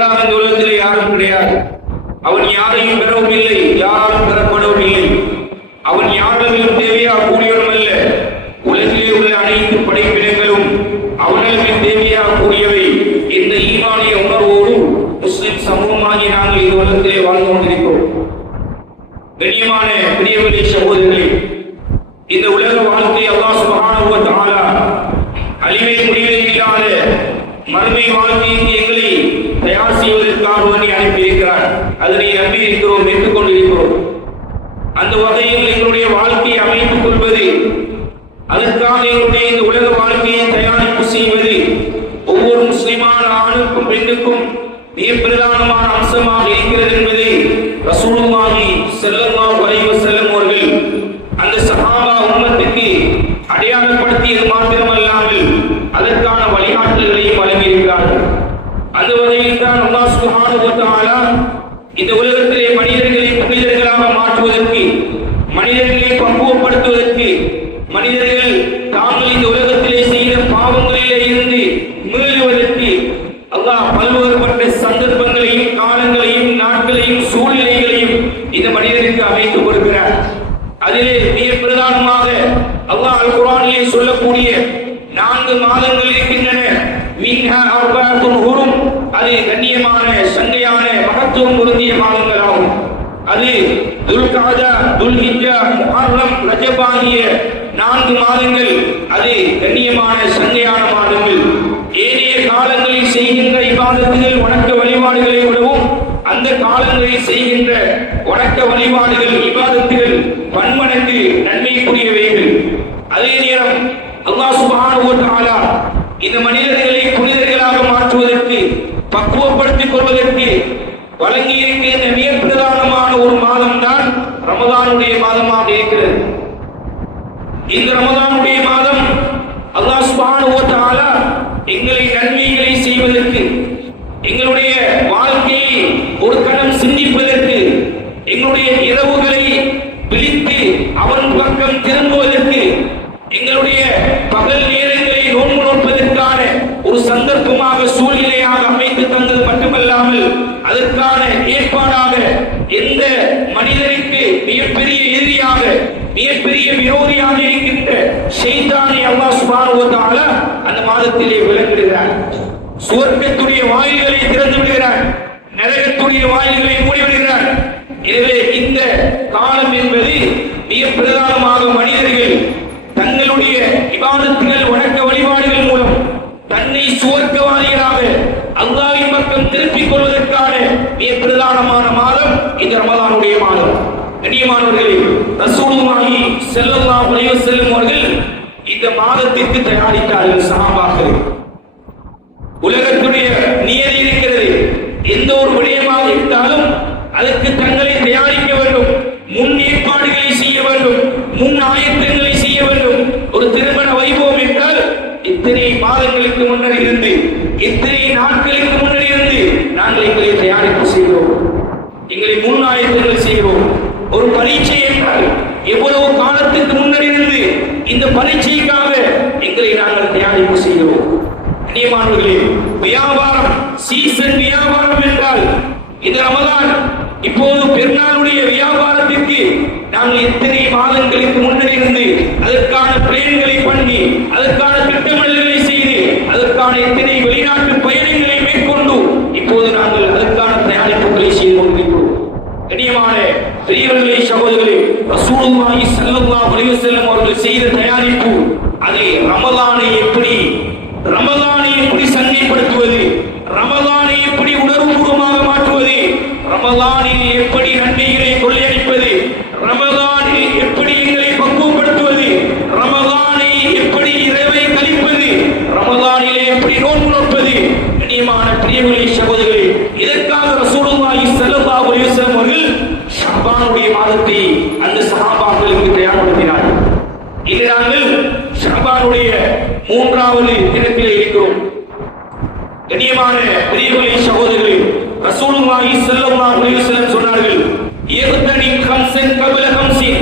இந்த உலகத்திலே யாரும் கிடையாது. அவன் யாரையும் பெறவும் இல்லை, யாரும் பெறப்படவும் இல்லை. அவன் யாரிடமிலும் தேவையா கூடியவரும் அல்ல. உலகிலே உள்ள அனைத்து படைப்பினங்களும் அவனிடமில் தேவையா கூடியவை. இந்த ஈமானிய உணர்வோடு முஸ்லிம் சமூகமாகி நாங்கள் இந்த உலகத்திலே வாழ்ந்து கொண்டிருக்கிறோம். கண்ணியமான பெரியவர்களே, சகோதரர்களே, இந்த உலக வாழ்க்கை அல்லாஹ் சுப்ஹானஹு வ தஆலா அழிவை முடிவே இல்லாத மறுமை வாழ்க்கைக்கு எங்களை தயார் செய்வதற்காக அனுப்பி இருக்கிறார். அதனை நம்பி இருக்கிறோம், ஏற்றுக்கொண்டிருக்கிறோம். அந்த வகையில் எங்களுடைய வாழ்க்கையை அமைத்துக் கொள்வது, அதற்காக எங்களுடைய இந்த உலக வாழ்க்கையை தயாரிப்பு செய்வது ஒவ்வொரு முஸ்லிமான ஆணுக்கும் பெண்ணுக்கும் மிக பிரதானமான அம்சமாக இருக்கிறது என்பதை ரசூலுல்லாஹி ஸல்லல்லாஹு அலைஹி வஸல்லம் அவர்கள் அந்த சஹாபா உம்மத்துக்கு அடையாளப்படுத்தியது மாத்திரமல்லாமல் அதற்கான வழிகாட்டல்களையும் வழங்கியிருக்கிறார்கள். அந்த வகையில் தான் அல்லாஹ் சுப்ஹானஹு வ தஆலா இந்த உலகத்திலே மனிதர்களை புனிதர்களாக மாற்றுவதற்கு, மனிதர்களை பக்குவப்படுத்துவதற்கு, மனிதர்கள் தாங்கள் இந்த உலகத்திலே செய்த பாவங்களிலே இருந்து மீளுவதற்கு அல்லாஹ் பல்வேறுபட்ட சந்தர்ப்பங்களையும் காலங்களையும் நாட்களையும் சூழ்நிலைகளையும் இந்த மனிதனுக்கு அமைத்துக் கொடுக்கிறார். அதிலே மிக பிரதானமாக அல்லாஹ் அல் குர்ஆனிலே சொல்லக்கூடிய 4 மாதங்கள் இருக்கின்றன. மின்ஹா அர்பஅத்துன் ஹுரும், அது கண்ணியமான சங்கையான மகத்துவம் பொருந்திய மாதங்கள் ஆகும். அது துல்காதா, துல்ஹிஜ்ஜா, முஹர்ரம், ரஜப் ஆகிய 4 மாதங்கள் அது கண்ணியமான சங்கையான மாதங்கள். ஏனைய காலங்களில் செய்கின்ற இபாதத்துகள் வணக்க வழிபாடுகளை விடவும் அந்த காலங்களில் செய்கின்ற வணக்க வழிபாடுகள் இபாதத்துகள் பன்மடங்கு நன்மைக்குரியவைகள். அதே நேரம் அல்லாஹ் சுப்ஹானஹு வ தஆலா இந்த மனிதர்களை புனிதர்களாக மாற்றுவதற்கு, பக்குவப்படுத்திக் கொள்வதற்கு வழங்கி இருக்கின்ற மிக பிரதானமான ஒரு மாதம் தான் ரமதானுடைய மாதமாக இருக்கிறது. இந்த ரமதானுடைய மாதம் அல்லாஹ் சுப்ஹானஹு வ தஆலா எங்களை நன்மைகளை செய்வதற்கு, எங்களுடைய வாழ்க்கையை ஒரு கணம் சிந்திப்பதற்கு, எங்களுடைய இரவுகளை விழித்து அவன் பக்கம் திரும்புவதற்கு, எங்களுடைய பகல் நேரங்களை நோன்பு நோற்பதற்கான ஒரு சந்தர்ப்பமாக சூழ்நிலையாக அமைத்து தந்தது மட்டுமல்லாமல் அதற்கான ஏற்பாடாக எந்த மனிதனுக்கு மிகப்பெரிய எதிரியாக, மிகப்பெரிய விரோதியாக இருக்கின்ற ஷைத்தானை அல்லாஹ் சுப்ஹானஹு வ தஆலா அந்த மாதத்திலே விலங்கிடுகிறார். சுவர்க்கத்துடைய வாயில்களை திறந்து விடுகிறார், நரகத்துடைய வாயில்களை மூடிவிடுகிறார். எனவே இந்த காலம் என்பது மிக பிரதானமாக மனிதர்கள் தங்களுடைய இபாதத்துகள் வணக்க வழிபாடுகள் மூலம் தன்னை சுவர்க்கவாதிகளாக அல்லாஹ்வின் பக்கம் திருப்பிக் கொள்வதற்கான மிக பிரதானமான மாதம் இந்த ரமலானுடைய மாதம். கண்ணியமானவர்களே, ரசூலுல்லாஹி ஸல்லல்லாஹு அலைஹி வஸல்லம் அவர்கள் இந்த மாதத்திற்கு தயாரித்தார்கள். சஹாபாக்கள், உலகத்துடைய நியதி இருக்கிறது. எந்த ஒரு விடயமாக இருந்தாலும் அதற்கு தங்களை தயாரிக்க வேண்டும், முன் ஏற்பாடுகளை செய்ய வேண்டும், முன் ஆயத்தங்களை செய்ய வேண்டும். ஒரு திருமண வைபவம் என்றால் இத்தனை மாதங்களுக்கு முன்னர் இருந்து, இத்தனை நாட்களுக்கு முன்னர் இருந்து நாங்கள் எங்களை தயாரிப்பு செய்கிறோம், எங்களை முன் ஆயத்தங்கள் செய்கிறோம். ஒரு பரீட்சை என்றால் எவ்வளவு காலத்துக்கு முன்னர் இருந்து இந்த பரீட்சைக்காக எங்களை நாங்கள் தயாரிப்பு செய்கிறோம். கண்ணியமானவர்களே, வியாபாரம், சீசன் வியாபாரம் என்றால் இந்த ரமலான் இப்போது பெருநாளுடைய வியாபாரத்திற்கு நாங்கள் எத்தனை மாதங்களுக்கு முன்னர் இருந்து அதற்கான பிளான்களை பண்ணி, அதற்கான திட்டமிடல்களை செய்து, அதற்கான எத்தனை வெளிநாட்டு பயணங்களை மேற்கொண்டு இப்போது நாங்கள் அதற்கான தயாரிப்புகளை செய்து கொண்டிருக்கிறோம். கண்ணியமான பெரியவர்களே, சகோதரர்களே, ரசூலுல்லாஹி ஸல்லல்லாஹு அலைஹி வஸல்லம் அவர்கள் செய்த தயாரிப்பு, அதை ரமலானை எப்படி சங்கைப்படுத்துவது, ரமலானை எப்படி உணர்வுபூர்வமாக மாற்றுவது, ரமலானில் எப்படி நன்மைகளை கொள்ளையடிப்பது, ரமலானில் எப்படி எங்களை பக்குவப்படுத்துவது, ரமலானை எப்படி இரவை கழிப்பது, ரமலானிலே எப்படி நோன்பு நோற்பது. கண்ணியமான பிரியர்களே, சகோதரர்களே, இதற்காக ரசூலுல்லாஹி ஸல்லல்லாஹு அலைஹி வஸல்லம் அவர்கள் ஷஅபானுடைய மாதத்தை அந்த சஹாபாக்களுக்கு தயார்படுத்தினார்கள். இது நாங்கள் ஷஅபானுடைய 3வது தினத்திலே இருக்கிறோம். கண்ணியமான பிரியர்களே, சகோதரர்களே, ரசூலுல்லாஹி ஸல்லல்லாஹு அலைஹி வஸல்லம் சொன்னார்கள், யக்தனி கம்ஸன் கப்ல கம்ஸின்,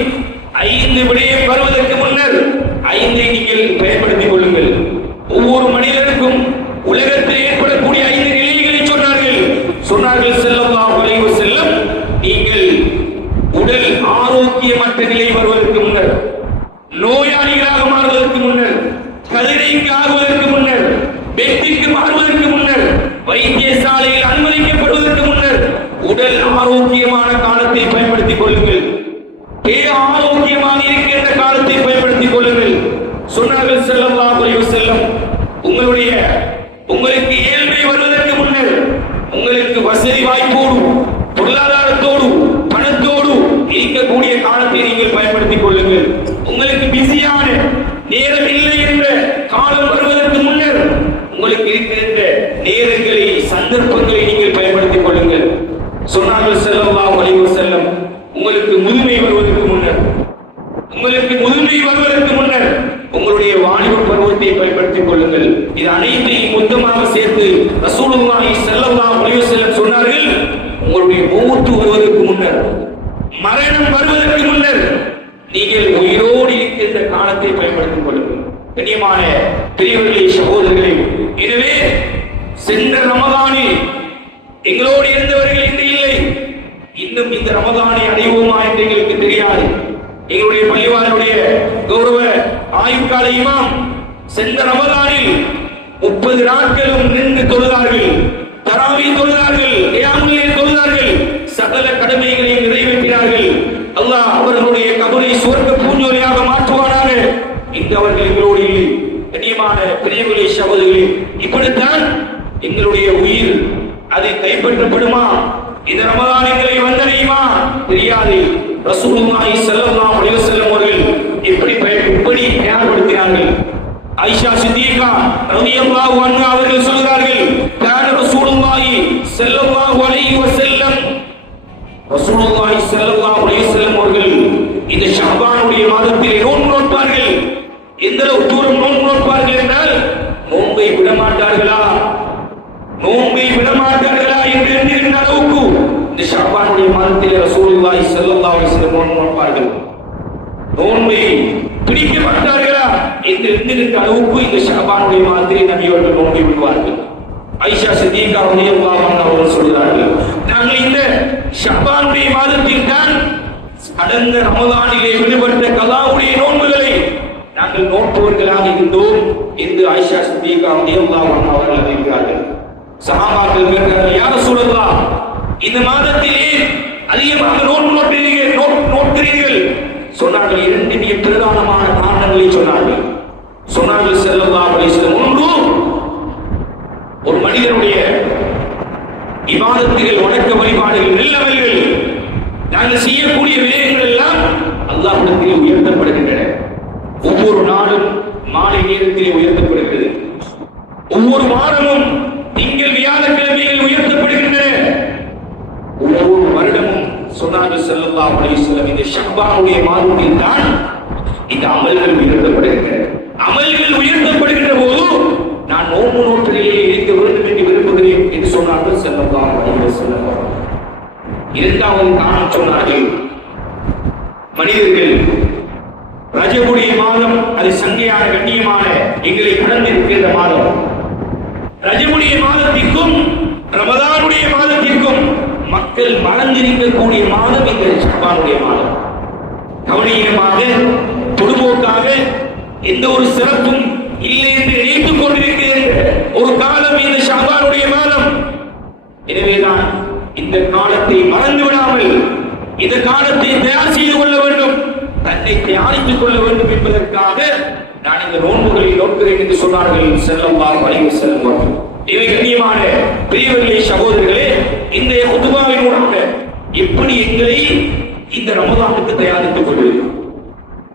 5 விடயம் வருவதற்கு முன்னர் 5 நீங்கள் பயன்படுத்திக் கொள்ளுங்கள். ஒவ்வொரு மனிதனுக்கும் உலகத்தில் ஏற்படக்கூடிய 5 நிலைகளை சொன்னார்கள். சொன்னார்கள் ஸல்லல்லாஹு அலைஹி வஸல்லம், நீங்கள் உடல் ஆரோக்கியமற்ற நிலை வருவதற்கு முன்னர், நோயாளிகளாக மாறுவதற்கு முன்னர், கதிரைக்கு ஆகுவதற்கு முன்னர், வெற்றிக்கு மாறுவதற்கு முன்னர், வைத்தியசாலையில் அனுமதிக்கப்படுவதற்கு முன்னர் உடல் ஆரோக்கியமான காலத்தை பயன்படுத்திக் கொள்ளுங்கள். ஆரோக்கியமாக இருக்கின்ற காலத்தை பயன்படுத்திக் கொள்ளுங்கள். சொன்னார்கள் ஸல்லல்லாஹு அலைஹி வஸல்லம், உங்களுக்கு ஏழ்மை வருவதற்கு முன்னர், உங்களுக்கு வசதி வாய்ப்போடு, பொருளாதாரத்தோடு, பணத்தோடு இருக்கக்கூடிய காலத்தை நீங்கள் பயன்படுத்திக் கொள்ளுங்கள். உங்களுக்கு பிஸியான நேரம் இல்லை என்ற காலம் வருவதற்கு முன்னர் உங்களுக்கு இருக்கின்ற நேரங்களை, சந்தர்ப்பங்களை நீங்கள் பயன்படுத்திக் கொள்ளுங்கள். சொன்னார்கள் ஸல்லல்லாஹு அலைஹி வஸல்லம், உங்களுக்கு முதுமை வருவதற்கு முன்னர் உங்களுடைய வாலிப பருவத்தை பயன்படுத்திக் கொள்ளுங்கள். இது அனைத்தையும் மொத்தமாக சேர்த்து ரசூலுல்லாஹி ஸல்லல்லாஹு அலைஹி வஸல்லம் சொன்னார்கள், உங்களுடைய மௌத் வருவதற்கு முன்னர், மரணம் வருவதற்கு முன்னர் நீங்கள் உயிரோடு இருக்கின்ற காலத்தை பயன்படுத்திக் கொள்ளுங்கள். கண்ணியமான பெரியவர்களே, சகோதரர்களே, எனவே சென்ற ரமதானில் எங்களோடு இருந்தவர்கள் இன்று இல்லை. இன்னும் இந்த ரமதானை அடைவோமா என்று எங்களுக்கு தெரியாது. எங்களுடைய பள்ளிவாசலுடைய கௌரவ ஆயுட்கால இமாம் சென்ற ரமதானில் 30 நாட்களும் நின்று தொழுதார்கள், தராவீஹ் தொழுதார்கள், கியாமுல் லைல் தொழுதார்கள், சகல கடமைகளையும் நிறைவேற்றினார்கள். அல்லாஹ் அவர்களுடைய கபரை சுவர்க்க பூஞ்சோலையாக மாற்றுவானாக. இன்று அவர்கள் எங்களோடு இல்லை. கண்ணியமான பெரியவர்களே, சகோதரர்களே, இப்படித்தான் எங்களுடைய உயிர் அதை கைப்பற்றப்படுமா? இந்த ரமதான் எங்களை வந்தடையுமா? தெரியாது. ரசூலுல்லாஹி ஸல்லல்லாஹு அலைஹி வஸல்லம் அவர்கள் இப்படி தயார்படுத்தினார்கள். ஆயிஷா சித்திகா ரலியல்லாஹு அன்ஹா அவர்கள் சொல்கிறார்கள், கான ரசூலுல்லாஹி ஸல்லல்லாஹு அலைஹி வஸல்லம், ரசூலுல்லாஹி ஸல்லல்லாஹு அலைஹி வஸல்லம் அவர்கள் இந்த ஷஅபானுடைய மாதத்தில் நோன்பு நோட்பார்கள். எந்த அளவு தூரம் நோன்பு நோட்பார்கள் என்றால், நோன்பை விடமாட்டார்களா என்று எண்ணுகின்ற அளவுக்கு இந்த ஷஅபானுடைய மாதத்தில் ரசூலுல்லாஹி ஸல்லல்லாஹு அலைஹி வஸல்லம் நோன்பு நோட்பார்கள். நோன்பை பிடிக்க மாட்டார்களா என்று எண்ணுகின்ற அளவுக்கு இந்த ஷஅபானுடைய மாதத்தில் நபி அவர்கள் நோன்பை விடுவார்கள். ஆயிஷா சித்திகா ரலியல்லாஹு அன்ஹா அவர்கள் சொல்கிறார்கள், நாங்கள் இந்த ஷஅபானுடைய மாதத்தில் தான் கடந்த ரமதானிலே விடுபட்ட கலாவுடைய நோன்புகளை நாங்கள் நோன்பவர்களாக இருந்தோம் என்று ஆயிஷா சித்திகா ரலியல்லாஹு அன்ஹா அவர்கள் அறிவிக்கிறார்கள். சஹாபாக்கள் கேட்கிறார்கள், யா ரசூலல்லாஹ், இந்த மாதத்திலே அதிகமாக நோன்பு நோட்கிறீர்கள். சொன்னார்கள், 2 பிரதானமான காரணங்களை சொன்னார்கள். ஸல்லல்லாஹு அலைஹி வஸல்லம், ஒன்று, ஒரு மனிதனுடைய இபாதத்துகள், வணக்க வழிபாடுகள், நல்லவர்கள் நாங்கள் செய்யக்கூடிய விடயங்கள் எல்லாம் அல்லாஹ்விடத்தில் உயர்த்தப்படுகின்றன. ஒவ்வொரு நாளும் மாலை நேரத்திலே உயர்த்தப்படுகிறது. ஒவ்வொரு வாரமும் திங்கள் வியாழக்கிழமைகள் உயர்த்தப்படுகின்றன. ஒவ்வொரு வருடமும் சொன்னார்கள் ஸல்லல்லாஹு அலைஹி வஸல்லம், இந்த ஷஅபானுடைய மாதத்தில் தான் இந்த அமல்கள் உயர்த்தப்படுகின்றன. அமல்கள் உயர்த்தப்படுகின்ற போது நான் நோன்பு நோற்றிலே இருக்க வேண்டும் என்று விரும்புகிறேன் என்று சொன்னார்கள் ஸல்லல்லாஹு அலைஹி வஸல்லம். இரண்டாவது காரணம் சொன்னார்கள், மனிதர்கள் ரஜபுடைய மாதம் அது சங்கையான கண்ணியமான எங்களை கடந்திருக்கின்ற மாதம். ரஜபுடைய மாதத்திற்கும் ரமதானுடைய மாதத்திற்கும் மக்கள் மறந்திருக்கக்கூடிய மாதம் இந்த ஷஅபானுடைய மாதம். கவனீனமாக, பொதுபோக்காக, எந்த ஒரு சிறப்பும் இல்லை என்று நினைத்துக் கொண்டிருக்கிற ஒரு காலம் இந்த ஷஅபானுடைய மாதம். எனவேதான் இந்த காலத்தை மறந்து விடாமல் இந்த காலத்தை தயார் செய்து கொள்ள வேண்டும், தன்னை தயாரித்துக் கொள்ள வேண்டும் என்பதற்காக நான் இந்த நோன்புகளை நோக்கிறேன் என்று சொன்னார்கள் ஸல்லல்லாஹு அலைஹி வஸல்லம். இவை கண்ணியமான பெரியவர்களே, சகோதரர்களே, இந்த குதுபாவின் மூலமாக எப்படி எங்களை இந்த ரமதானுக்கு தயாரித்துக் கொள்வது,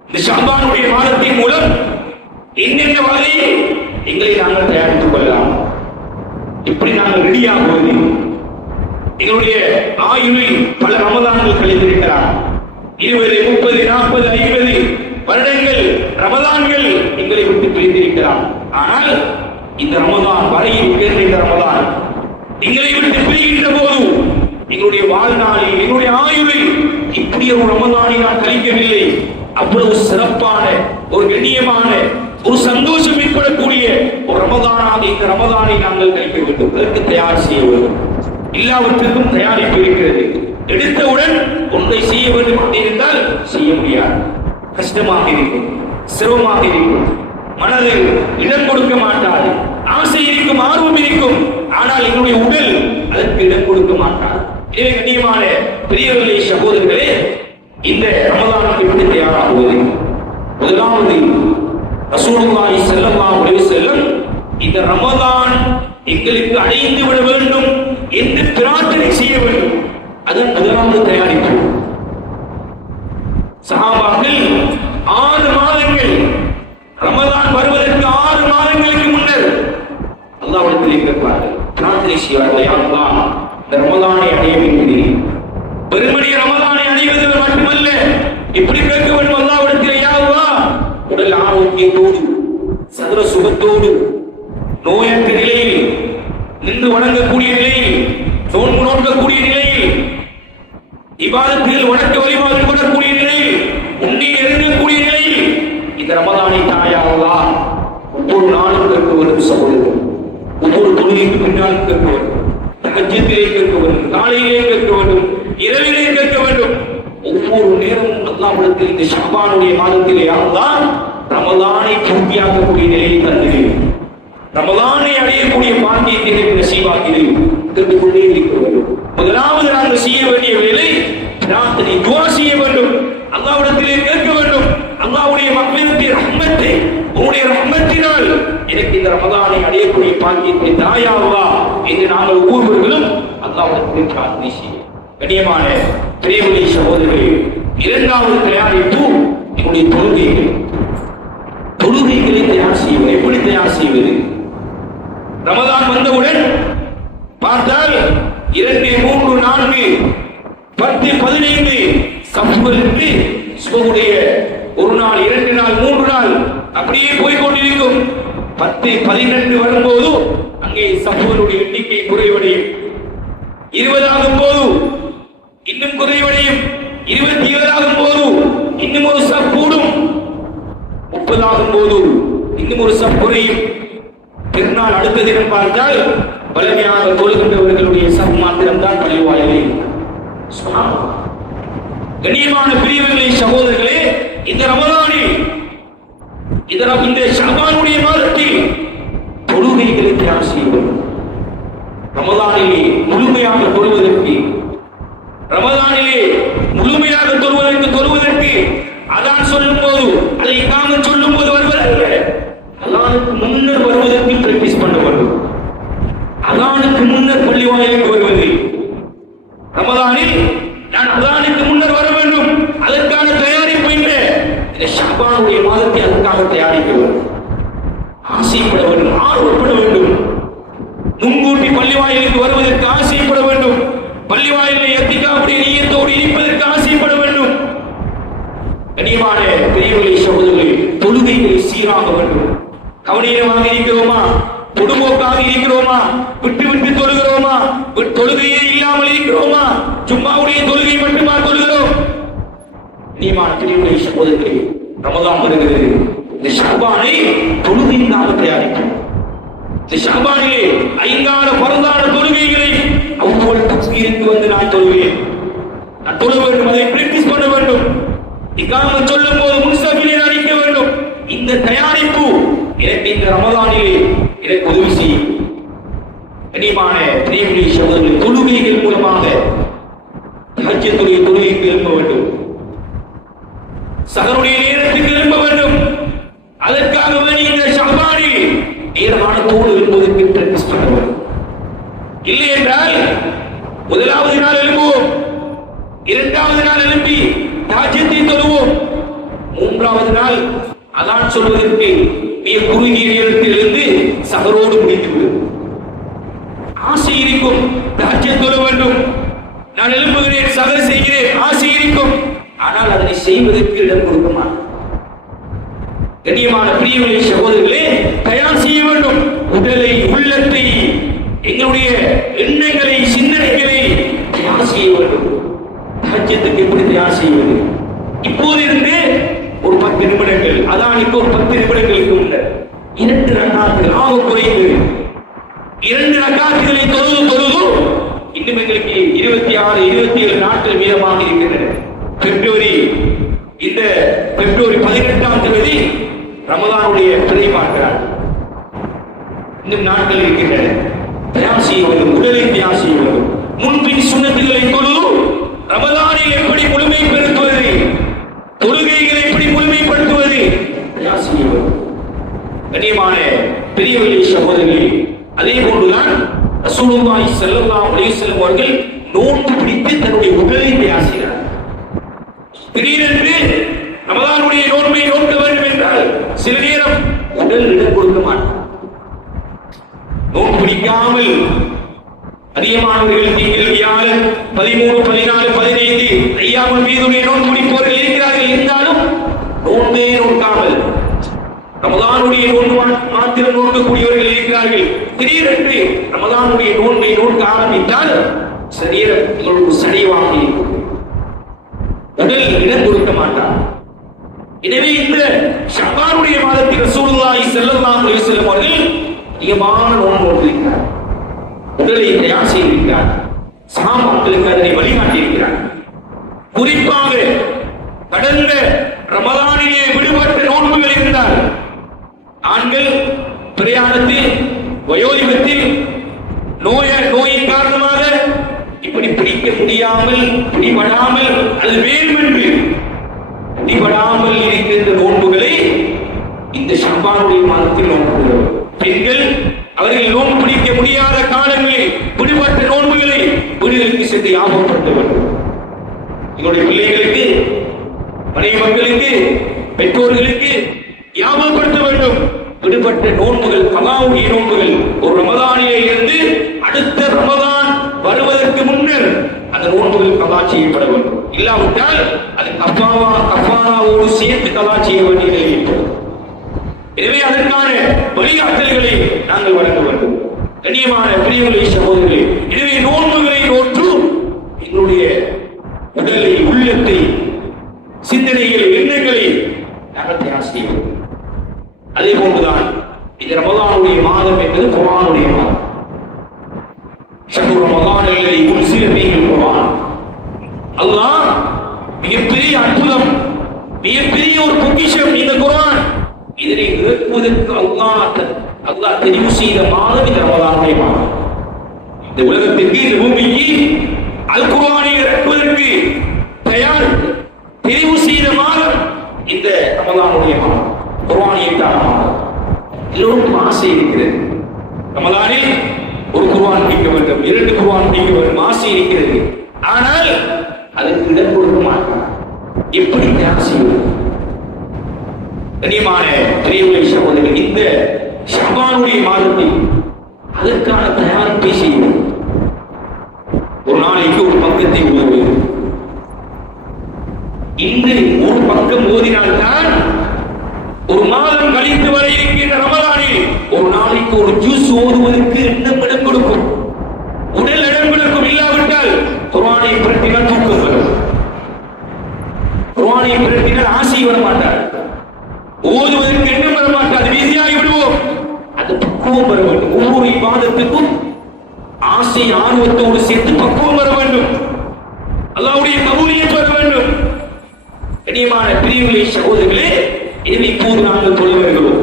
இந்த ஷஅபானுடைய மாதத்தின் மூலம் என்னென்ன வகையில் எங்களை நாங்கள் தயாரித்துக் கொள்ளலாம், இப்படி நாங்கள் ரெடியாகுவது. எங்களுடைய ஆயுளில் பல ரமதான்கள் கழித்திருக்கிறார். 20, 30, 40, 50 வருடங்கள் ரமதான்கள் எங்களை விட்டு பிரிந்திருக்கிறார். ஆனால் இந்த ரமதான் வரையில் இந்த ரமதான் எங்களை விட்டு பிரிகின்ற போது எங்களுடைய வாழ்நாளில், எங்களுடைய ஆயுளில் இப்படி ஒரு ரமதானை நான் கழிக்கவில்லை. அவ்வளவு சிறப்பான, ஒரு கண்ணியமான, ஒரு சந்தோஷம் ஏற்படக்கூடிய ஒரு ரமதானாக இந்த ரமதானை நாங்கள் கழிக்க வேண்டும். அதற்கு தயார் செய்ய வேண்டும். எல்லாவற்றுக்கும் தயாரிப்பு இருக்கிறது. எடுத்தவுடன் ஒன்றை செய்ய வேண்டும் என்றிருந்தால் செய்ய முடியாது. கஷ்டமாக இருக்கும், சிரமமாக இருக்கும், மனதில் இடம் கொடுக்க மாட்டாது. ஆசை இருக்கும், ஆர்வம் இருக்கும், ஆனால் என்னுடைய உடல் அதற்கு இடம் கொடுக்க மாட்டாது. எனவே கண்ணியமான பெரியவர்களே, சகோதரர்களே, இந்த ரமதானுக்கு எப்படி தயாராகுவது? முதலாவது ரசூலுல்லாஹி ஸல்லல்லாஹு அலைஹி வஸல்லம் இந்த ரமதான் எங்களுக்கு அடைந்து விட வேண்டும் என்று பிரார்த்தனை செய்ய வேண்டும். அதன் முதலாவது தயாரிப்பு. சஹாபாக்கள் 6 மாதங்கள், ரமதான் வருவதற்கு 6 மாதங்களுக்கு முன்னர் அல்லாஹ்விடத்தில் கேட்பார்கள், பிரார்த்தனை செய்வார்கள், யா அல்லாஹ், இந்த ரமதானை அடைய வேண்டும். பெருமடி ரமதானை அடைவது மட்டுமல்ல, எப்படி கேட்க வேண்டும் அல்லாஹ்விடத்தில், யா அல்லாஹ், உடல் ஆரோக்கியத்தோடு, சகல சுகத்தோடு, நோயற்ற நிலையில், நின்று வணங்கக்கூடிய நிலையில், நோன்பு நோக்கக்கூடிய நிலையில், இபாதத்தில் வணக்க வழிபாடு பண்ணக்கூடிய நிலையில், உன்னை நெருங்கக்கூடிய நிலையில் இந்த ரமதானை தாயா அல்லாஹ் ஒவ்வொரு நாளும் கேட்க வேண்டும். சகோதரர், ஒவ்வொரு தொழுகைக்கு பின்னால் கேட்க வேண்டும், தஹஜ்ஜுதிலே கேட்க வேண்டும், காலையிலே கேட்க வேண்டும், இரவிலே கேட்க வேண்டும். ஒவ்வொரு நேரமும் அல்லாஹ்விடத்தில் இந்த ஷஅபானுடைய மாதத்திலே அல்லாஹ் ரமதானை பூர்த்தியாக்கக்கூடிய நிலையை தந்திருக்கிறார். ரமதானை அடையக்கூடிய பாக்கியத்தை நசீபாக்கிறேன் கொண்டே இருக்க வேண்டும். முதலாவது நாங்கள் செய்ய வேண்டிய வேலை பிரார்த்தனை, துஆ செய்ய வேண்டும், அல்லாஹ்விடத்திலே கேட்க வேண்டும். அல்லாஹ்வுடைய மக்ஃபிரத்தை, ரஹ்மத்தை, உன்னுடைய ரஹ்மத்தினால் எனக்கு இந்த ரமதானை அடையக்கூடிய பாக்கியத்தை தாயா அல்லாஹ் என்று நாங்கள் ஒவ்வொருவர்களும் அல்லாஹ்விடத்திலே பிரார்த்தனை செய்ய. கண்ணியமான பெரியவர்களே, சகோதரர்களே, இரண்டாவது தயாரிப்பு என்னுடைய தொழுகைகள். தொழுகைகளை தயார் செய்வது. எப்படி தயார் செய்வது? ரமதான் வந்தவுடன் பார்த்தால் 2, 3, 4, 10, 15 சஃப்களுக்கு சுபகுடைய ஒரு நாள், 2 நாள், 3 நாள் அப்படியே போய்கொண்டிருக்கும். 10, 12 வரும்போது அங்கே சஃப்களுடைய எண்ணிக்கை குறைவடையும். 20 ஆகும் போது இன்னும் குறைவடையும். 27 ஆகும் போது இன்னும் ஒரு சஃப் கூடும். 30 ஆகும் போது இன்னும் ஒரு சஃப் குறையும். திருநாள் அடுத்த தினம் பார்த்தால் வலிமையாக தொழுகின்றவர்களுடைய சஃப் மாத்திரம்தான் பள்ளிவாயிலே. கண்ணியமான பிரியவர்களே, சகோதரர்களே, இந்த ரமதானில், இந்த ஷஅபானுடைய மாதத்தில் தொழுகைகளை தயார் செய்வோம். ரமதானிலே முழுமையாக தொழுவதற்கு, ரமதானிலே முழுமையாக தொழுவதற்கு அதான் சொல்லும் போது, அதை இகாமத் சொல்லும் போது வருவதல்ல, அதானுக்கு முன்னர் வருவதற்கு பிராக்டிஸ் பண்ண வேண்டும். அதானுக்கு முன்னர் பள்ளிவாயிலுக்கு வருவது. ரமதானில் நான் அதானுக்கு முன்னர் வர வேண்டும், அதற்கான தயாரிப்பு என்ன? இந்த ஷஅபானுடைய மாதத்தை அதற்காக தயாரிக்க வேண்டும். ஆசைப்பட வேண்டும், ஆர்வப்பட வேண்டும். முன்கூட்டி பள்ளிவாயிலுக்கு வருவதற்கு ஆசைப்பட வேண்டும். பள்ளிவாயிலில் இத்திகாஃபுடைய நிய்யத்தோடு இருப்பதற்கு ஆசைப்பட வேண்டும். கண்ணியமான பெரியவர்களே, சகோதரர்களே, தொழுகைகளை சீராக வேண்டும். கவனீனமாக இருக்கிறோமா? பொதுமோக்காக இருக்கிறோமா? விட்டு விட்டு தொழுகிறோமா? தொழுகையே இல்லாமல் இருக்கிறோமா? சும்மாவுடைய தொழுகை மட்டுமா தொழுகிறோம்? கண்ணியமான பெரியவர்களே, சகோதரர்களே, ரமதான் வருகிறது. இந்த ஷஅபானை தொழுகைக்காக தயாரிக்கும். இந்த ஷஅபானிலே 5 பரந்தான தொழுகைகளை அவ்வளவு தக்பீருக்கு வந்து நான் தொழுவேன், நான் தொழ வேண்டும், அதை பிராக்டிஸ் பண்ண வேண்டும். இகாமத் சொல்லும் போது முன்சஃபிலே நான் நிற்க வேண்டும். இந்த தயாரிப்பு எனக்கு இந்த ரமதானிலே எனக்கு உதவி செய்யும். கண்ணியமான பெரியவர்களே, சகோதரர்களே, தொழுகைகள் மூலமாக தஹஜ்ஜுடைய தொழுகைக்கு எழும்ப வேண்டும், சஹருடைய நேரத்துக்கு எழும்ப வேண்டும். அதற்காக வேண்டி இந்த ஷஅபானில் நேரமான தோடு எழும்புவதற்கு பிராக்டிஸ் பண்ண வேண்டும். இல்லை என்றால் முதலாவது நாள் எழும்புவோம், 2வது நாள் எழுப்பி தஹஜ்ஜுதை தொழுவோம், 3வது நாள் அதான் சொல்வதற்கு மிக குறுகிய நேரத்தில் இருந்து சஹரோடு முடித்துவிடும். ஆசை இருக்கும், தஹஜ்ஜுத் தொழ வேண்டும், நான் எழும்புகிறேன், சஹர் செய்கிறேன், ஆசை இருக்கும், ஆனால் அதனை செய்வதற்கு இடம் கொடுக்க மாட்டோம். கண்ணியமான பிரியவர்களே, சகோதரர்களே, தயார் செய்ய வேண்டும். உடலை, உள்ளத்தை, எங்களுடைய எண்ணங்களை, சிந்தனைகளை தயார் செய்ய வேண்டும். தஹஜ்ஜுத்துக்கு எப்படி தயார் செய்வது? இப்போதிருந்து ஒரு 10 நிமிடங்கள், அதான் இப்போ ஒரு 10 நிமிடங்களுக்கு முன்னர் 2 ரக்காத்துகள் ஆக குறைந்து 2 ரக்காத்துகளை தொழுது எங்களுக்கு 26, 27 நாட்கள் மீதமாக இருக்கின்றன. இந்த பிப்ரவரி 18ஆம் தேதி ரமதானுடைய பிறை பார்க்கிறார். இன்னும் நாட்கள் இருக்கின்றன. தயார் செய்ய வேண்டும், உடலை தயார் செய்ய வேண்டும். முன்பின் சுன்னத்துகளை தொழுது ரமதானில் எப்படி முழுமைப்படுத்துவது, தொழுகைகளை எப்படி முழுமைப்படுத்துவது தயார் செய்ய வேண்டும். கண்ணியமான பெரியவர்களே, சகோதரர்களே, அதே போன்றுதான் ரசூலுல்லாஹி ஸல்லல்லாஹு அலைஹி வஸல்லம் அவர்கள் நோன்பு பிடித்து தன்னுடைய உடலை தயார் செய்தார். திடீரென்று ரமதானுடைய நோன்பை நோக்க வேண்டும் என்றால் சில நேரம் உடல் இடம் கொடுக்க மாட்டார். நோன்பு பிடிக்காமல் அதிகமானவர்கள் திங்கள், வியாழன், 13, 14, 15 ஐயாமல் மீதுடைய நோன்பு பிடிப்பவர்கள் இருக்கிறார்கள். இருந்தாலும் நோன்பே நோக்காமல் ரமதானுடைய நோன்பு மாத்திரம் நோக்கக்கூடியவர்கள் இருக்கிறார்கள். திடீரென்று ரமதானுடைய நோன்பை நோக்க ஆரம்பித்தால் சரீரம் சரிவாக இருக்கும், உடல் இடம் கொடுக்க மாட்டார். எனவே இந்த ஷஅபானுடைய மாதத்தில் ரசூலுல்லாஹி ஸல்லல்லாஹு அலைஹி வஸல்லம் அவர்கள் அதிகமான நோன்பு நோக்கியிருக்கிறார், உடலை தயார் செய்திருக்கிறார், சஹாபாக்களுக்கு அதனை வழிகாட்டியிருக்கிறார். குறிப்பாக கடந்த ரமதானிலே விடுபட்ட நோன்புகள் இருந்தார். ஆண்கள் பிரயாணத்தில், வயோதிபத்தில், நோயின் காரணமாக இப்படி பிடிக்க முடியாமல், பிடிபடாமல் அல்லது வேண்டுமென்று பிடிபடாமல் இருக்கின்ற நோன்புகளை இந்த ஷஅபானுடைய மாதத்தில் நோக்குகிறோம். பெண்கள் அவர்கள் நோன்பு பிடிக்க முடியாத காலங்களில் பிடிபட்ட நோன்புகளை வீடுகளுக்கு சென்று ஞாபகப்படுத்த வேண்டும். எங்களுடைய பிள்ளைகளுக்கு, மனைவி மக்களுக்கு, பெற்றோர்களுக்கு ஞாபகப்படுத்த வேண்டும். விடுபட்ட நோன்புகள், கலாவுடைய நோன்புகள் ஒரு ரமதானிலே இருந்து அடுத்த ரமதான் வருவதற்கு முன்னர் அந்த நோன்புகள் கலா செய்யப்பட வேண்டும். இல்லாவிட்டால் அது கஃபாராவோடு சேர்த்து கலா செய்ய வேண்டிய நிலை ஏற்படும். எனவே அதற்கான வழிகாட்டல்களை நாங்கள் வழங்க வேண்டும். கண்ணியமான பெரியவர்களே, சகோதரர்களே, எனவே நோன்புகளை நோற்று எங்களுடைய உடலை, உள்ளத்தை, சிந்தனைகளை, எண்ணங்களை நாங்கள் தயார் செய்ய வேண்டும். அதே போன்றுதான் இந்த ரமதானுடைய மாதம் என்பது குர்ஆனுடைய மாதம். ஷஹ்ரு ரமதான் அல்லதி உன்ஸில ஃபீஹில் குர்ஆன். அல்லாஹ் மிகப்பெரிய அற்புதம், மிகப்பெரிய ஒரு பொக்கிஷம் இந்த குர்ஆன். இதனை இறக்குவதற்கு அல்லாஹ் தெரிவு செய்த மாதம் இந்த ரமதானுடைய மாதம். இந்த உலகத்திற்கு, இந்த பூமிக்கு அல் குர்ஆனை இறக்குவதற்கு தெரிவு செய்த மாதம் இந்த ரமதானுடைய மாதம், குர்ஆனியத்தான மாதம். எல்லோருக்கும் ஆசை இருக்கிறது. ரமதானில் ஒரு குர்ஆன் படிக்க வேண்டும், 2 குர்ஆன் படிக்க வேண்டும், ஆசை இருக்கிறது. ஆனால் அதற்கு இடம் கொடுக்க மாட்டார். எப்படி தயார் செய்வது? கண்ணியமான பெரியவர்களே, சகோதரர்கள், இந்த ஷஅபானுடைய மாதத்தில் அதற்கான தயாரிப்பை செய்வது. ஒரு நாளைக்கு ஒரு பக்கத்தை ஓதுவது. இன்று ஒரு பக்கம் ஓதினால்தான் ஒரு மாதம் கழித்து வர இருக்கின்ற ரமதானில் ஒரு நாளைக்கு ஒரு ஜூஸ் ஓதுவதற்கு இன்னும் இடம் கொடுக்கும், உடல் இடம் கொடுக்கும். இல்லாவிட்டால் குர்ஆனை புரட்டினால் தூக்கம் வரும், குர்ஆனை புரட்டினால் ஆசை வர மாட்டார், ஓதுவதற்கு எண்ணம் வர மாட்டார், வீதியாகி விடுவோம். அது பக்குவம் வர வேண்டும். ஒவ்வொரு இபாதத்துக்கும் ஆசை, ஆர்வத்தோடு சேர்த்து பக்குவம் வர வேண்டும். அல்லாஹ்வுடைய கபூலியத் வர வேண்டும். கண்ணியமான பெரியவர்களே, சகோதரர்களே, எனவே இப்போது நாங்கள் தொழுக வருகிறோம்.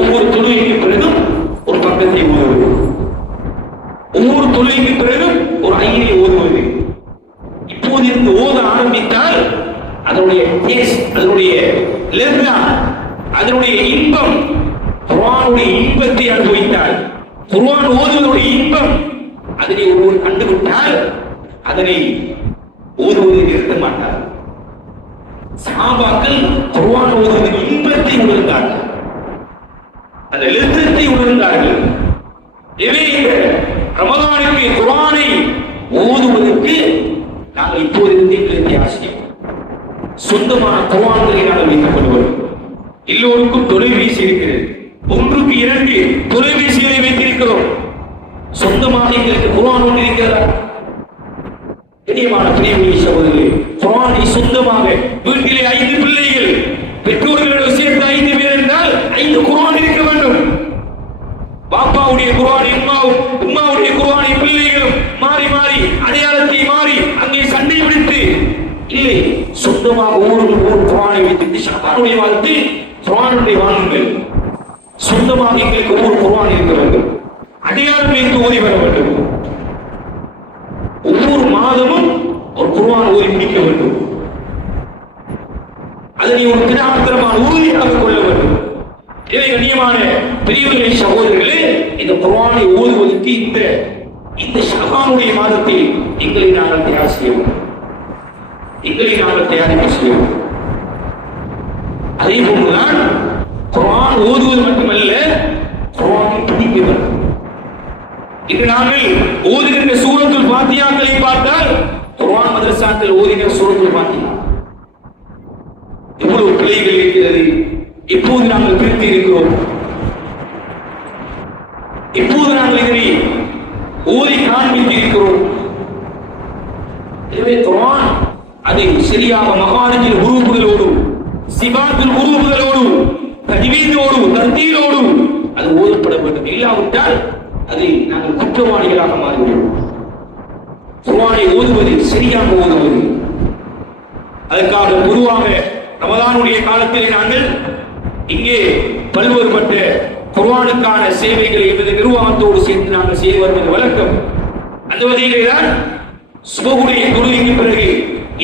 ஒவ்வொரு தொழுகைக்கு பிறகும் ஒரு பக்கத்தை ஓதுவது, ஒவ்வொரு தொழுகைக்கு பிறகும் ஒரு ஐயை ஓதுவது. இப்போது இருந்து ஓத ஆரம்பித்தால் அதனுடைய டேஸ்ட், அதனுடைய லெஸ்ஸா, அதனுடைய இன்பம், குர்ஆனுடைய இன்பத்தை அனுபவித்தால், குர்ஆன் ஓதுவதுடைய இன்பம் அதனை ஒருவர் கண்டுவிட்டால் அதனை ஓதுவதை நிறுத்த மாட்டார். சஹாபாக்கள் குர்ஆன் ஓதுவதின் இன்பத்தை உணர்ந்தார்கள், அந்த லெஸ்ஸத்தை உணர்ந்தார்கள். எனவே ரமதானுக்கு குர்ஆனை ஓதுவதற்கு நாங்கள் இப்போதிருந்து வித்தியாசம் சொந்தமான குர்ஆன்களை நாங்கள் வைத்துக் கொள்வோம். எல்லோருக்கும் தொலைபேசி இருக்கிறது, 1க்கு 2 தொலைபேசிகளை வைத்திருக்கிறோம். சொந்தமாக எங்களுக்கு குர்ஆன் ஒன்று இருக்கிறதா? கண்ணியமான பெரியவர்களே, சகோதரர்களே, குர்ஆனை சொந்தமாக வீட்டிலே 5 பிள்ளைகள், பெற்றோர்களோடு சேர்த்து 5 பேர் என்றால் 5 குர்ஆன் இருக்க வேண்டும். பாப்பாவுடைய குர்ஆனை உம்மாவுடைய குர்ஆனை பிள்ளைகளும் மாறி மாறி அடையாளத்தை மாறி அங்கே சண்டை பிடித்து இல்லை, சொந்தமாக ஊருக்கு ஊர் குர்ஆனை வைத்து ஷாபானுடைய வாழ்த்து குர்ஆனுடைய வாங்குங்கள். சொந்தமாக எங்களுக்கு ஒவ்வொரு குர்ஆன் இருக்க வேண்டும், அடையாளம் என்று ஓதி வர வேண்டும். ஒவ்வொரு மாதமும் ஒரு குர்ஆன் ஓதி முடிக்க வேண்டும். அதனை ஒரு திராத்திரமான உறுதியாக கொள்ள வேண்டும். இதை கண்ணியமான பெரியவர்களே சகோதரர்களே, இந்த குர்ஆனை ஓதுவதற்கு இந்த ஷஅபானுடைய மாதத்தில் எங்களை நாங்கள் தயார் செய்ய வேண்டும், எங்களை நாங்கள் தயாரிக்க செய்ய வேண்டும். அதே போன்றுதான் குர்ஆன் ஓதுவது மட்டுமல்ல, குர்ஆனை படிக்க வேண்டும். இன்று நாங்கள் ஓதுகின்ற சூரத்துல் ஃபாத்திஹாக்களை பார்த்தால் குர்ஆன் மதரசாக்கள் ஓதுகிற சூரத்துல் ஃபாத்திஹா எவ்வளவு பிழைகள் இருக்கிறது. எப்போது நாங்கள் பிரித்து இருக்கிறோம், எப்போது நாங்கள் இதனை ஓதி காண்பித்து இருக்கிறோம். எனவே குர்ஆன் அதை சரியாக மகாரஜின் உருவுகளோடு, சிபாத்தில் உருவுகளோடு, தஜ்வீதோடு, தர்தீலோடு அது ஓதப்பட வேண்டும். இல்லாவிட்டால் அதை நாங்கள் குற்றவாளிகளாக மாறுகிறோம். குர்ஆனை ஓதுவது சரியாக ஓதுவது. அதற்காக பொதுவாக ரமலானுடைய காலத்திலே நாங்கள் இங்கே பல்வேறுபட்ட குர்ஆனுக்கான சேவைகளை எமது நிர்வாகத்தோடு சேர்ந்து நாங்கள் செய்து வருவது வழக்கம். அந்த வகையிலே தான் சுபகுடைய தொழுகைக்கு பிறகு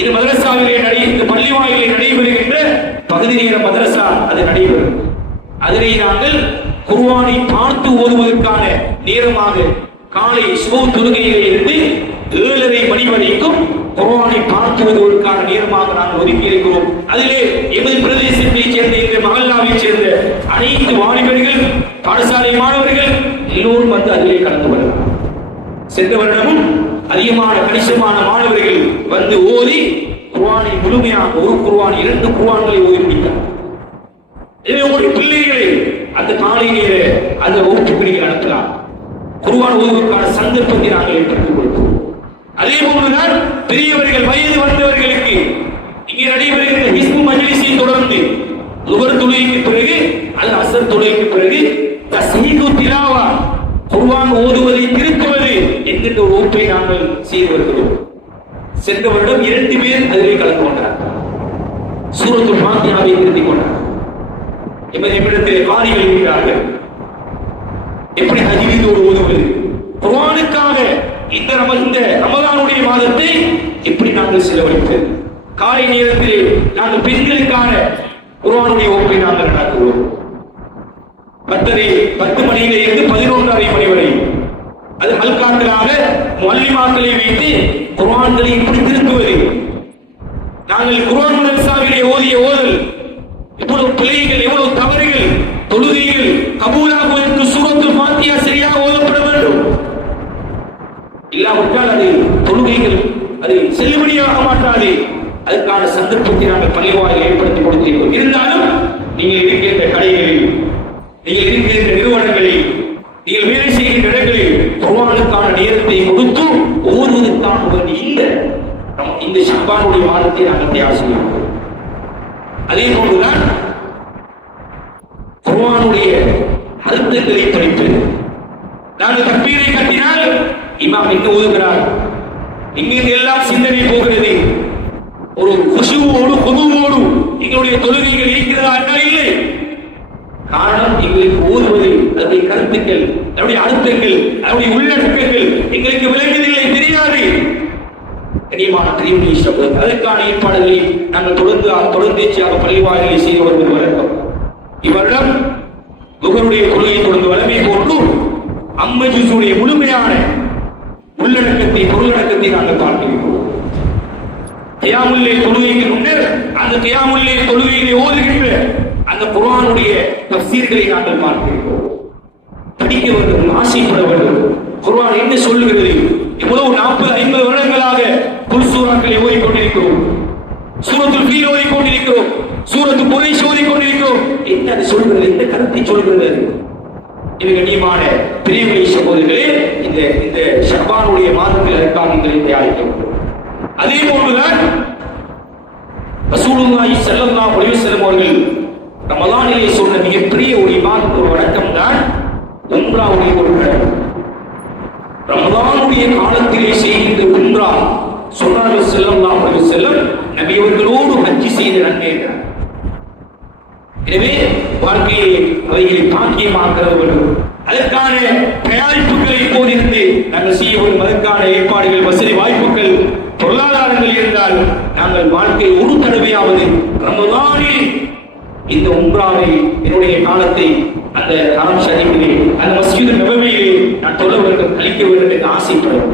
இது மதரசாவிலே இந்த பள்ளி வாயிலே நடைபெறுகின்ற பகுதி நேர மதரசா அது நடைபெறும். அதனை நாங்கள் குர்ஆனை பார்த்து ஓதுவதற்கான நேரமாக காலை சுப தொழுகையிலே இருந்து 7:30 மணி வரைக்கும் குர்ஆனை பார்த்து ஓதுவதற்கான நேரமாக நாங்கள் ஒதுக்கி இருக்கிறோம். அதிலே எமது பிரதேசத்தைச் சேர்ந்த இந்த மஹல்லாவைச் சேர்ந்த அனைத்து வாலிபர்கள், பாடசாலை மாணவர்கள் எல்லோரும் வந்து அதிலே கலந்து கொள்ளலாம். சென்ற வருடமும் அதிகமான கணிசமான மாணவர்கள் வந்து ஓதி குர்ஆனை முழுமையாக ஒரு குர்ஆன் 2 குர்ஆன்களை ஓதி முடித்தார். எனவே உங்களுடைய பிள்ளைகளை அந்த காலை நேர அந்த வகுப்புக்கு நீங்கள் அனுப்பலாம். குர்ஆன் ஓதுவதற்கான சந்தர்ப்பத்தை நாங்கள் ஏற்படுத்திக் கொடுத்தோம். அதே போன்றுதான் பெரியவர்கள், வயது வந்தவர்களுக்கு இங்கே நடைபெறுகிற ஹிஸ்பு மஜ்லிஸை தொடர்ந்து லுஹர் தொழுகைக்கு பிறகு அல்லது அஸ்ர் தொழுகைக்கு பிறகு தஸ்மீது திலாவா குர்ஆன் ஓதுவதை திருத்துவது என்கின்ற ஒரு வகுப்பை நாங்கள் செய்து வருகிறோம். சென்ற வருடம் 2 பேர் அதிலே கலந்து கொண்டார். சூரத்துல் ஃபாத்திஹாவை திருத்திக் கொண்டார். எம்மிடத்தில் காரிகள் இருக்கிறார்கள். எப்படி தஜ்வீதோடு ஓதுவது, குர்ஆனுக்காக இந்த ரமலானுடைய மாதத்தை எப்படி நாங்கள் செலவழிப்பது. காலை நேரத்தில் நாங்கள் பெண்களுக்கான குர்ஆனுடைய வகுப்பை நாங்கள் நடத்துகிறோம். 10 மணியில இருந்து 11:30 மணி வரை அது ஹல்காக்களாக முஅல்லிமாக்களை வைத்து குர்ஆன்களை எப்படி திருத்துவது. நாங்கள் குர்ஆன் மதரசாவிலே ஓதிய ஓதல் இவ்வளவு பிழைகள், எவ்வளவு தவறுகள், தொழுகைகள் கபூலாகுவதற்கு சூரத்துல் ஃபாத்திஹா சரியாக ஓதப்பட வேண்டும். இல்லாவிட்டால் அது தொழுகைகள் அது செல்லுபடியாக மாட்டாது. அதற்கான சந்தர்ப்பத்தை நாங்கள் பள்ளிவாயில் ஏற்படுத்தி கொடுத்திருக்கிறோம். இருந்தாலும் நீங்கள் இருக்கின்ற கடைகளில், நீங்கள் இருக்கின்ற நிறுவனங்களில், நீங்கள் வேலை செய்கின்ற இடங்களில் குர்ஆனுக்கான நேரத்தை கொடுத்து ஓதுவதற்கான வேண்டி இந்த ஷஅபானுடைய மாதத்தை நாங்கள் தயார் செய்யலாம். அதே போன்றுதான் குர்ஆனுடைய அர்த்தங்களை படிப்பது. நாங்கள் தக்பீரை கட்டினால் இமாம் எங்க ஓதுகிறார், இங்கிருந்து எல்லாம் சிந்தனை போகிறது. ஒரு குஷுவோடு குதுவோடு எங்களுடைய தொழுகைகள் இருக்கிறதா என்றால் இல்லை. காரணம், எங்களுக்கு ஓதுவது அதனுடைய கருத்துக்கள், அதனுடைய அர்த்தங்கள், அதனுடைய உள்ளடக்கங்கள் எங்களுக்கு விளங்குவதில்லை, தெரியாது. கனியமான பிரிவினை சகோதரர், அதற்கான ஏற்பாடுகளை நாங்கள் தொடர்ந்தேச்சியாக பள்ளிவாயிலை செய்து வருவது வழக்கம். இவரிடம் லுஹருடைய கொள்கையை தொடர்ந்து வளமை போன்று அம்மஜுடைய முழுமையான உள்ளடக்கத்தை, பொருளடக்கத்தை நாங்கள் பார்க்கிறோம். கியாமுல் தொழுகைக்கு முன்னர் அந்த கியாமுல் தொழுகையை ஓதுகின்ற அந்த குர்ஆனுடைய தஃசீர்களை நாங்கள் பார்க்கிறோம். படிக்க வேண்டும், ஆசைப்பட வேண்டும். குர்ஆன் என்ன சொல்லுகிறது? இவ்வளவு 40-50 வருடங்களாக குல் சூராக்களை ஓதிக்கொண்டிருக்கிறோம், சூரத்துல் ஃபீல் ஓதிக்கொண்டிருக்கிறோம், சூரத்து குரைஷ் ஓதிக்கொண்டிருக்கிறோம். என்ன அது சொல்கிறது? எந்த கருத்தை சொல்கிறது? இது கண்ணியமான பிரிவினை சகோதரர்களே, இந்த ஷஅபானுடைய மாதத்தில் அதற்காக எங்களை தயாரிக்க வேண்டும். அதே போன்றுதான் ரசூலுல்லாஹி ஸல்லல்லாஹு அலைஹி வஸல்லம் அவர்கள் ரமலானிலே சொன்ன மிகப்பெரிய ஒரு இபாதத், ஒரு வணக்கம் தான் உம்ராவுடைய ஒரு கடமை. ரமலானுடைய காலத்திலே செய்கின்ற உம்ரா சொன்னார்கள் ஸல்லல்லாஹு அலைஹி வஸல்லம் நபி அவர்களோடு ஹஜ் செய்த நன்மை. எனவே வாழ்க்கையை அவைகளை பாக்கியமாக்க வேண்டும். அதற்கான தயாரிப்புகளை இப்போதிருந்து நாங்கள் செய்ய வேண்டும். அதற்கான ஏற்பாடுகள், வசதி வாய்ப்புகள், பொருளாதாரங்கள் இருந்தால் நாங்கள் வாழ்க்கை ஒரு தடவையாவது ரமலானில் இந்த உம்ராவை என்னுடைய காலத்தை அந்த ஹரம் ஷரீஃபிலே அந்த மஸ்ஜித் நபவியிலே நான் தொழ வேண்டும், கழிக்க வேண்டும் என்று ஆசைப்படுவோம்.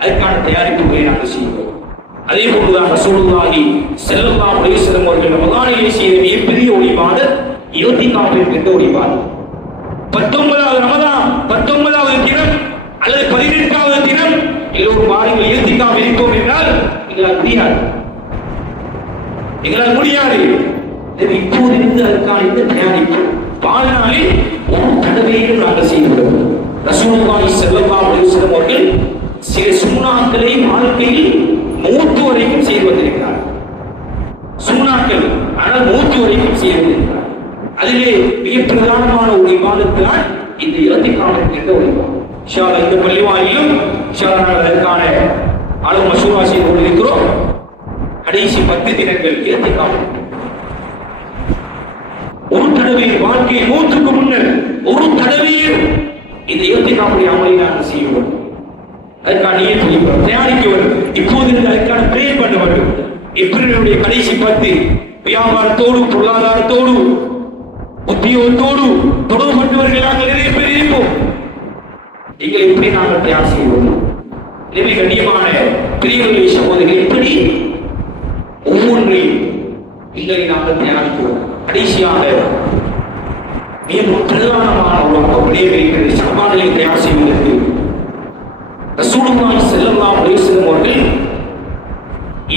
அதற்கான தயாரிப்புகளை நாங்கள் செய்வோம். அதே போன்றுதான் ரசூலுல்லாஹி ஸல்லல்லாஹு அலைஹி வஸல்லம் அவர்கள் ரமலானிலே செய்த மிகப்பெரிய ஒரு இபாதத் இஅ்திகாஃப் என்கின்ற ஒரு இபாதத். 19வது ரமலான் 19வது தினம் அல்லது 18வது தினம் எல்லோரும் வாருங்கள் இஅ்திகாஃப் இருப்போம் என்றால் எங்களால் முடியாது. இப்போது இருந்து அதற்கான இந்த தயாரிப்பு வாழ்நாளில் ஒரு தடவையும் நாங்கள் செய்கிறோம். ரசூலுல்லாஹி ஸல்லல்லாஹு அலைஹி வஸல்லம் அவர்கள் சில சுன்னாக்களை வாழ்க்கையில் மூத்து வரைக்கும் செய்து வந்திருக்கிறார். சுன்னாக்கள் ஆனால் மூத்து வரைக்கும் செய்து வந்திருக்கிறார். அதிலே மிக பிரதானமான ஒரு இபாதத் தான் இந்த இஅ்திகாஃப் என்கின்ற ஒரு இபாதத். இன்ஷா அல்லாஹ் இந்த பள்ளிவாயிலும் இன்ஷா அல்லாஹ் அதற்கான அளவு மசூரா செய்து கொண்டிருக்கிறோம். கடைசி 10 தினங்கள் இஅ்திகாஃப். ஒரு தடவை வாழ்க்கை மூத்துக்கு முன்னர் ஒரு தடவையில் இந்த இஅ்திகாஃபுடைய அமலை நாங்கள் செய்வோம். அதற்கான நியத் வைப்போம், தயாரிக்க வேண்டும். இப்போது அதற்கான பிரே பண்ண வேண்டும். ஏப்ரலுடைய கடைசி 10 வியாபாரத்தோடு, பொருளாதாரத்தோடு, உத்தியோகத்தோடு தொடர்பட்டவர்கள் நாங்கள் நிறைய பேர் இருப்போம். எங்களை எப்படி நாங்கள் தயார் செய்வோம்? எனவே கண்ணியமான பெரியவர்களை சகோதரிகள் எப்படி ஒவ்வொன்றையும் எங்களை நாங்கள் தயாரிக்கிறோம். கடைசியாக மிகவும் பிரதானமான ஒரு விடயம் இருக்கிறது. ஷஅபானை தயார் செய்வதற்கு ரசூலுல்லாஹி ஸல்லல்லாஹு அலைஹி வஸல்லம் அவர்கள்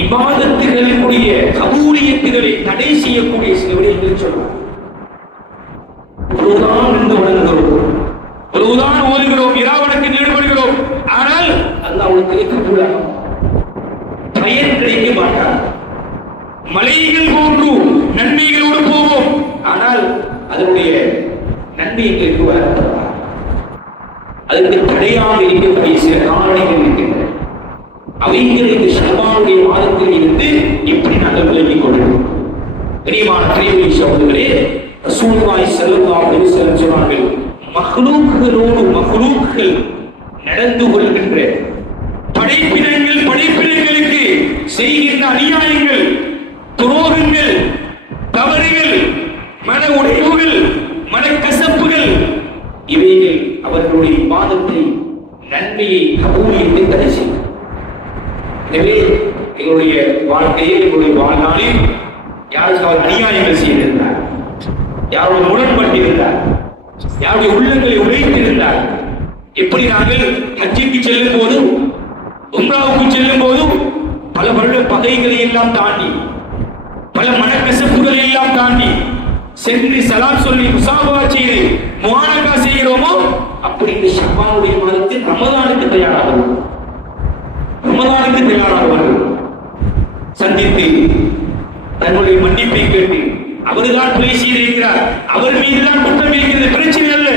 இபாதத்துகளினுடைய கபூலியத்துகளை தடை செய்யக்கூடிய சில விடயங்களை சொல்றார். இவ்வளவுதான் இருந்து வணங்குகிறோம், இவ்வளவுதான் ஓதுகிறோம், இறைவனுக்கு ஈடுபடுகிறோம், ஆனால் அல்லாஹ்வுக்கு கபூலாக பயன் கிடைக்க மாட்டார். மலைகள் போன்று நன்மைகளோடு போவோம், ஆனால் அதனுடைய நன்மை எங்களுக்கு வரப்படாது. அதற்கு தடையாக இருக்கக்கூடிய சில காரணிகள் இருக்கின்றன. அவைகள் இந்த ஷஅபானுடைய மாதத்தில் இருந்து எப்படி நாங்கள் விலகிக் கொள்கிறோம்? கனிமான பெரியவர்களே சகோதரர்களே, ரசூலுல்லாஹி ஸல்லல்லாஹு அலைஹி வஸல்லம் சொன்னார்கள், மக்லூக்குகளோடு மக்லூக்குகள் நடந்து கொள்கின்ற படைப்பினங்களுக்கு செய்கின்ற அநியாயங்கள், துரோகங்கள், தவறுகள், மன உடைவுகள், மனக்கசப்புகள், இவைகள் அவர்களுடைய இபாதத்தை, நன்மையை, கபூலியத்தை தடை செய்யும். எனவே எங்களுடைய வாழ்க்கையில், எங்களுடைய வாழ்நாளில் யாருக்கு அவர் அநியாயங்கள் செய்திருந்தார், யாருடைய முரண்பட்டிருந்தார், யாருடைய உள்ளங்களை உடைத்திருந்தார், எப்படி நாங்கள் ஹஜ்ஜுக்கு செல்லும் போது, உம்ராவுக்கு செல்லும் போது பல வருட பகைகளை எல்லாம் தாண்டி, பல மனக்கசப்புகளை எல்லாம் தாண்டி சென்று சலாம் சொல்லி முசாபா செய்து முஆனகா செய்கிறோமோ, அப்படி இந்த ஷஅபானுடைய மாதத்தில் ரமலானுக்கு தயாராகும். ரமலானுக்கு தயாராகுவார்கள். சந்தித்து தன்னுடைய மன்னிப்பை கேட்டு, அவர்தான் பிழை செய்திருக்கிறார், அவர் மீதுதான் குற்றம் இருக்கிறது, பிரச்சனை அல்ல,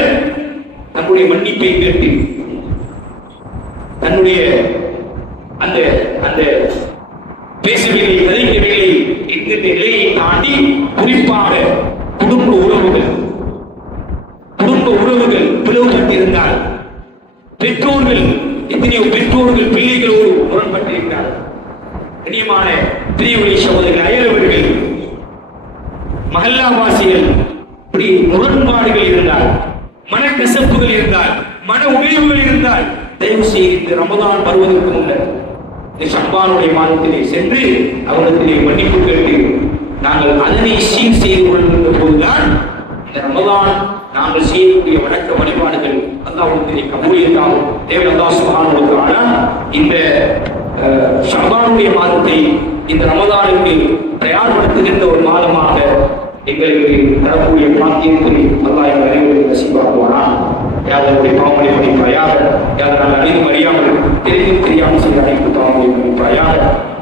தன்னுடைய மன்னிப்பை கேட்டு தன்னுடைய அந்த அந்த பேசவில்லை, கதைக்கவில்லை என்கின்ற நிலையை தாண்டி குறிப்பாக குடும்ப உறவுகள் பிளவுபட்டிருந்தால், பெற்றோர்கள், எத்தனையோ பெற்றோர்கள் பிள்ளைகளோடு முரண்பட்டிருக்கிறார். கண்ணியமான பெரியவர்களே சகோதரர்கள், அயலவர்கள், மஹல்லாவாசிகள், இப்படி முரண்பாடுகள் இருந்தால், மனக்கசப்புகள் இருந்தால், மன உடைவுகள் இருந்தால், தயவு செய்து ரமதான் வருவதற்கு முன்னர் இந்த ஷஅபானுடைய மாதத்திலே சென்று அவரிடத்திலே மன்னிப்பு கேட்டு நாங்கள் அதனை சீர் செய்து கொள்கின்ற போதுதான் இந்த ரமதான் நாங்கள் செய்யக்கூடிய வணக்க வழிபாடுகள் அல்லாஹ்வுடைய கபூலியத்தாகும். தேவன் அல்லாஹ் சுப்ஹானஹு வ தஆலா இந்த ஷஅபானுடைய மாதத்தை இந்த ரமதானுக்கு தயார்படுத்துகின்ற ஒரு மாதமாக எங்களுக்கு தரக்கூடிய பாக்கியத்தை அல்லாஹ் எங்கள் அனைவரும் நசீபாக்குவானா. யாருடைய பாவங்களை மன்னிப்பாயாக, யார் நாங்கள் அனைவரும் அறியாமல் தெரிந்தும் தெரியாமல் செய்த அனைத்து பாவங்களை மன்னிப்பாயாக.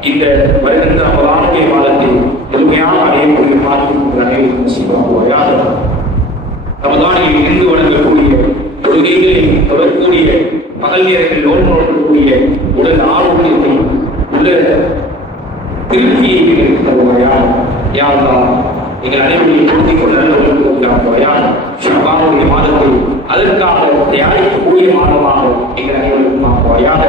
இந்த வருகின்ற ரமதானுடைய மாதத்தில் முழுமையான அடையக்கூடிய பாக்கியத்தை அனைவரும் நசீபாக்குவாயாக. ரமதானில் இருந்து வழங்கக்கூடிய தொழுகைகளில் தொடரக்கூடிய பகல் நேரத்தில் நோக்கக்கூடிய உடல் ஆரோக்கியத்தை உள்ள திருப்தியை தருவாயா யா அல்லாஹ். எங்கள் அனைவரையும் பூர்த்தி கொண்டாடுவாயா. ஷாபானுடைய மாதத்தை அதற்காக தயாரிக்கக்கூடிய மாதமாக எங்கள் அனைவருக்கும் ஆக்குவாயாக.